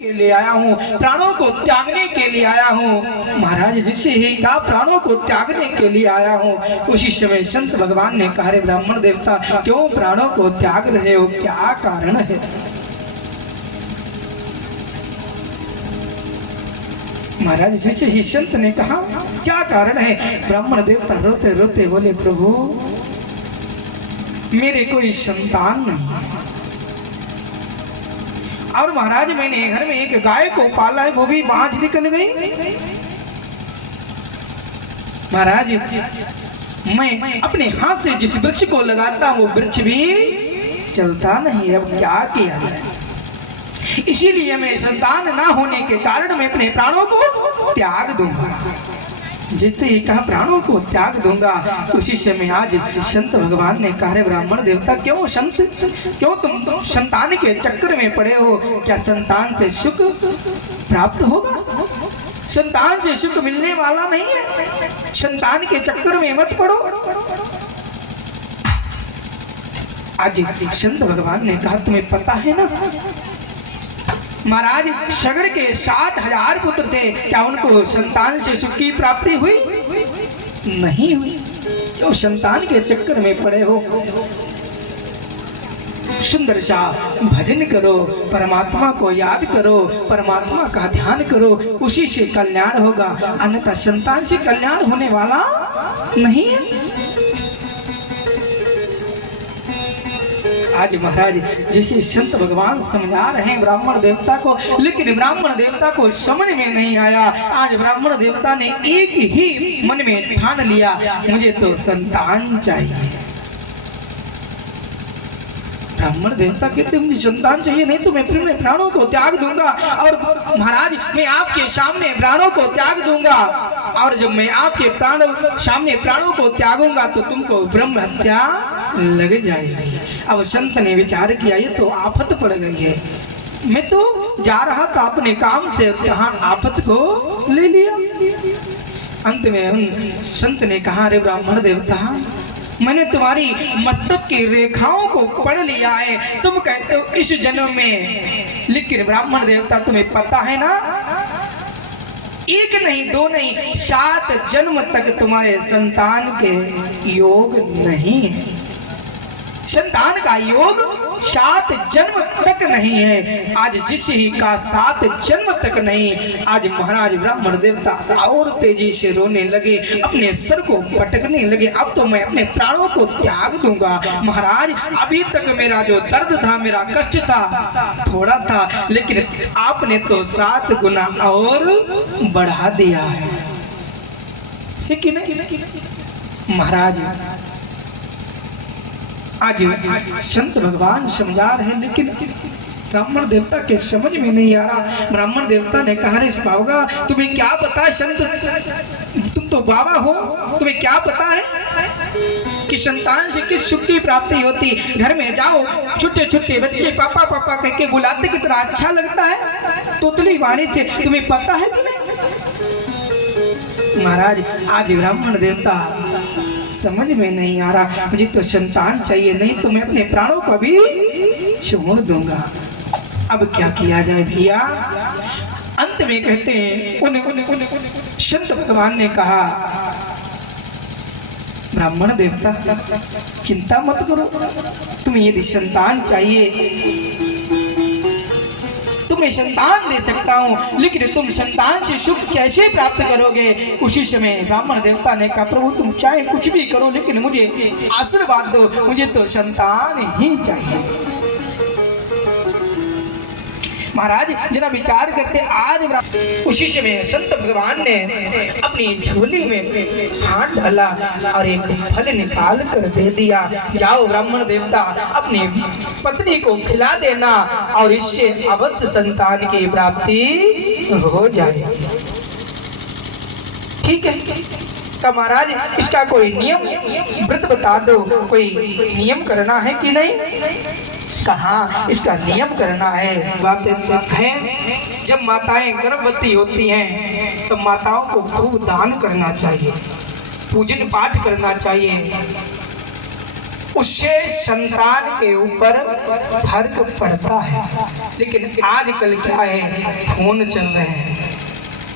के लिए आया हूँ, प्राणों को त्यागने के लिए आया हूँ। महाराज ऋषि ही कहा प्राणों को त्यागने के लिए आया हूँ। उसी समय संत भगवान ने कहा, ब्राह्मण देवता क्यों प्राणों को त्याग रहे हो, क्या कारण है? महाराज ऋषि ही संत ने कहा क्या कारण है? ब्राह्मण देवता रोते रोते बोले, प्रभु मेरे कोई संतान नहीं, और महाराज मैंने घर में एक गाय को पाला है, वो भी बांझ निकल गई। महाराज मैं अपने हाथ से जिस वृक्ष को लगाता हूँ वो वृक्ष भी चलता नहीं, अब क्या किया जाए? इसीलिए मैं संतान ना होने के कारण मैं अपने प्राणों को त्याग दूंगा। जिससे ही कहा प्राणों को त्याग दूंगा, उसी समय आज संत भगवान ने कहा, ब्राह्मण देवता क्यों संत, क्यों तुम संतान के चक्कर में पड़े हो? क्या संतान से सुख प्राप्त होगा? संतान से सुख मिलने वाला नहीं है, संतान के चक्कर में मत पड़ो। आज संत भगवान ने कहा, तुम्हें पता है ना महाराज सगर के 60,000 पुत्र थे, क्या उनको संतान से सुख की प्राप्ति हुई? नहीं हुई। क्यों संतान के चक्कर में पड़े हो? सुंदर सा भजन करो, परमात्मा को याद करो, परमात्मा का ध्यान करो, उसी से कल्याण होगा, अन्यथा संतान से कल्याण होने वाला नहीं है। आज महाराज जैसे संत भगवान समझा रहे हैं ब्राह्मण देवता को, लेकिन ब्राह्मण देवता को समझ में नहीं आया। आज ब्राह्मण देवता ने एक ही मन में ठान लिया, मुझे तो संतान चाहिए। ब्राह्मण देवता कहते मुझे संतान चाहिए, नहीं तो मैं अपने प्राणों को त्याग दूंगा। और महाराज मैं आपके सामने प्राणों को त्याग दूंगा, और जब मैं आपके सामने प्राणों को त्यागूंगा तो तुमको ब्रह्म हत्या लग जाएगी। अब संत ने विचार किया, ये तो आफत पड़ गई है, मैं तो जा रहा था अपने काम से, कहाँ आफत को ले लिया। अंत में संत ने कहा, अरे ब्राह्मण देवता मैंने तुम्हारी मस्तक की रेखाओं को पढ़ लिया है, तुम कहते हो इस जन्म में, लेकिन ब्राह्मण देवता तुम्हें पता है ना, एक नहीं दो नहीं 7 जन्म तक तुम्हारे संतान के योग नहीं है। संतान का योग 7 जन्म तक नहीं है। आज जिस ही का 7 जन्म तक नहीं, आज महाराज ब्राह्मण देवता और तेजी से रोने लगे, अपने सर को पटकने लगे, अब तो मैं अपने प्राणों को त्याग दूंगा। महाराज अभी तक मेरा जो दर्द था, मेरा कष्ट था, थोड़ा था, लेकिन आपने तो 7 गुना और बढ़ा दिया है कि नहीं? महाराज आज संत भगवान समझा रहे हैं, लेकिन ब्राह्मण देवता के समझ में नहीं आ रहा। ब्राह्मण देवता ने कहा, रे बाबा तुम्हें क्या पता है संत, तुम तो बाबा हो, तुम्हें क्या पता है कि संतान से किस सुख की प्राप्ति होती? घर में जाओ, छोटे छोटे बच्चे पापा पापा कह के बुलाते, कितना अच्छा लगता है तोतली वाणी से, तुम्हें पता है कि नहीं? महाराज आज ब्राह्मण देवता समझ में नहीं आ रहा, मुझे तो संतान चाहिए, नहीं तो मैं अपने प्राणों को भी छोड़ दूंगा। अब क्या किया जाए भैया? अंत में कहते हैं संत भगवान ने कहा, ब्राह्मण देवता चिंता मत करो, तुम्हें यदि संतान चाहिए तुम्हें संतान दे सकता हूँ, लेकिन तुम संतान से सुख कैसे प्राप्त करोगे? उसी समय ब्राह्मण देवता ने कहा, प्रभु तुम चाहे कुछ भी करो, लेकिन मुझे आशीर्वाद दो, मुझे तो संतान ही चाहिए। महाराज जरा विचार करते, आज उसी समय संत भगवान ने अपनी झोली में हाथ डाला और एक फल निकाल कर दे दिया, जाओ ब्राह्मण देवता अपनी पत्नी को खिला देना और इससे अवश्य संतान की प्राप्ति हो जाएगी। ठीक है तो महाराज इसका कोई नियम व्रत बता दो, कोई नियम करना है कि नहीं? कहाँ इसका नियम करना है। बातें हैं, जब माताएं गर्भवती होती हैं तो माताओं को खूब दान करना चाहिए, पूजन पाठ करना चाहिए, उससे संतान के ऊपर फर्क पड़ता है। लेकिन आजकल क्या है, फोन चल रहे हैं,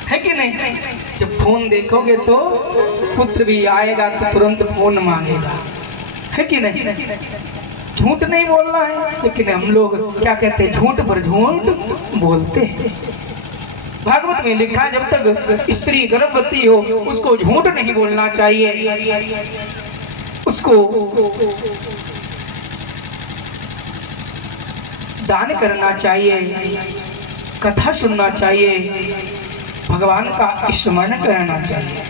है कि नहीं? जब फोन देखोगे तो पुत्र भी आएगा तो तुरंत फोन मांगेगा, है कि नहीं? झूठ नहीं बोलना है, लेकिन हम लोग क्या कहते हैं, झूठ पर झूठ बोलते हैं। भागवत में लिखा है, जब तक स्त्री गर्भवती हो उसको झूठ नहीं बोलना चाहिए, उसको दान करना चाहिए, कथा सुनना चाहिए, भगवान का स्मरण करना चाहिए।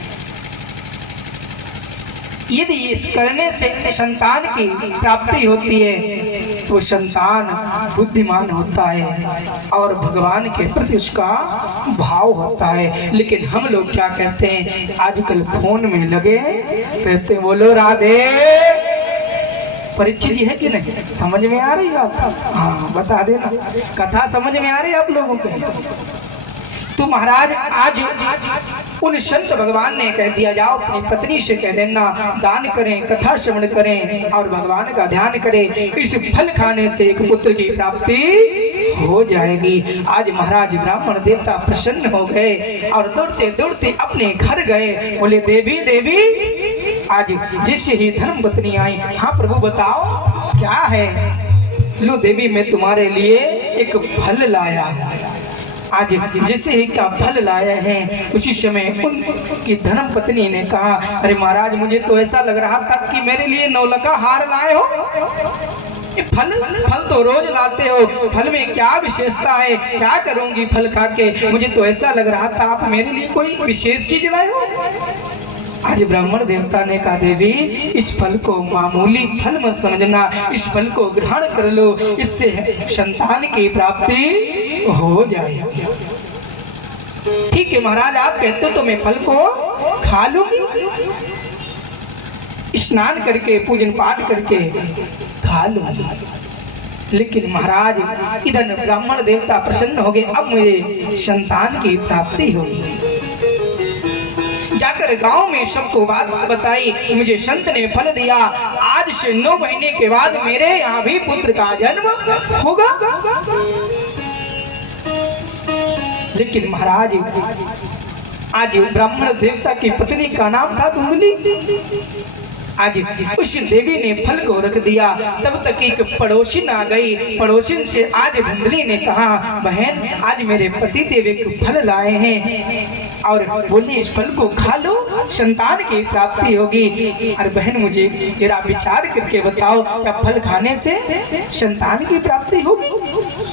यदि इस करने से संतान की प्राप्ति होती है तो संतान बुद्धिमान होता है और भगवान के प्रति उसका भाव होता है। लेकिन हम लोग क्या कहते हैं, आजकल फोन में लगे रहते। बोलो राधे। परीक्षित जी है कि नहीं? समझ में आ रही है आपको? हाँ बता देना, कथा समझ में आ रही है आप लोगों को? तो महाराज आज उन संत भगवान ने कह दिया, जाओ अपनी पत्नी से कह देना दान करें, कथा श्रवण करें और भगवान का ध्यान करें, इस फल खाने से एक पुत्र की प्राप्ति हो जाएगी। आज महाराज ब्राह्मण देवता प्रसन्न हो गए और दौड़ते दौड़ते अपने घर गए। बोले देवी देवी, आज जिससे ही धर्म पत्नी आई, हाँ प्रभु बताओ क्या है? लो देवी, मैं तुम्हारे लिए एक फल लाया। आज जैसे ही का फल लाए हैं, उसी समय उनकी धर्म पत्नी ने कहा, अरे महाराज मुझे तो ऐसा लग रहा था कि मेरे लिए नौलखा हार लाए हो। ये फल तो रोज लाते हो, फल में क्या विशेषता है? क्या करूंगी फल खा के? मुझे तो ऐसा लग रहा था आप मेरे लिए कोई विशेष चीज लाए हो। आज ब्राह्मण देवता ने कहा, देवी इस फल को मामूली फल मत समझना, इस फल को ग्रहण कर लो, इससे संतान की प्राप्ति हो जाए। ठीक है महाराज, आप कहते हो तो मैं फल को खा लूंगी, स्नान करके पूजन पाठ करके खा लूंगी। लेकिन महाराज इधर ब्राह्मण देवता प्रसन्न हो गए, अब मुझे संतान की प्राप्ति होगी। जाकर गांव में सबको बात बताई, मुझे संत ने फल दिया, आज से 9 महीने के बाद मेरे यहाँ भी पुत्र का जन्म होगा। लेकिन महाराज आज ब्राह्मण देवता की पत्नी का नाम था धुंधली। आज उस देवी ने फल को रख दिया, तब तक एक पड़ोसिन आ गई। पड़ोसिन से आज धुंधली ने कहा, बहन आज मेरे पति देव एक फल लाए हैं और बोले इस फल को खा लो, संतान की प्राप्ति होगी। और बहन मुझे जरा विचार करके बताओ, क्या फल खाने से संतान की प्राप्ति होगी?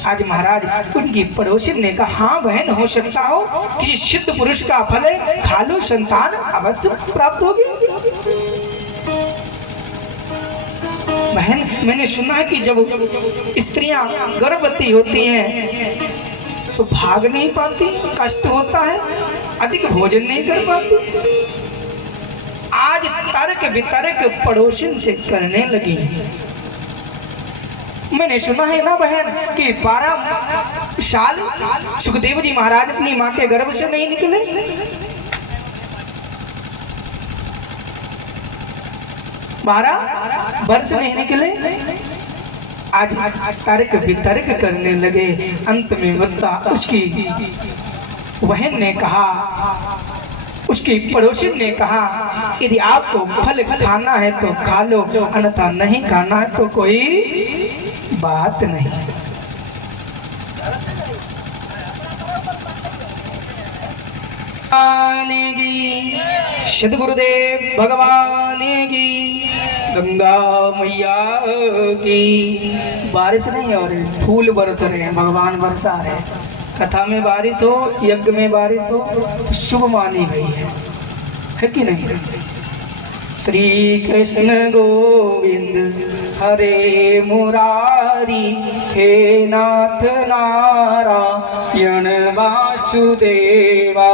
आज महाराज उनकी पड़ोसिन ने कहा, हाँ बहन हो सकता हो, किसी सिद्ध पुरुष का फल है, खा लो, संतान अवश्य प्राप्त होगी। बहन मैंने सुना है कि जब स्त्रियां गर्भवती होती हैं तो भाग नहीं पाती, कष्ट होता है, अधिक भोजन नहीं कर पाती। आज तर्क वितर्क पड़ोसिन से करने लगी। मैंने सुना है ना बहन कि 12 साल सुखदेव जी महाराज अपनी माँ के गर्भ से नहीं निकले। 12 वर्ष नहीं निकले। आज तर्क वितर्क करने लगे। अंत में बता उसकी बहन ने कहा, उसकी पड़ोसिन ने कहा, यदि आपको फल खाना है तो खा लो, अन्यथा नहीं खाना है तो कोई बात नहीं। सद्गुरुदेव भगवान की, गंगा मैया की। बारिश नहीं हो रही, फूल बरस रहे हैं, भगवान बरसा रहे हैं। कथा में बारिश हो, यज्ञ में बारिश हो तो शुभ मानी गई है कि नहीं? श्री कृष्ण गोविंद हरे मुरारी, हे नाथ नारायण वासुदेवा।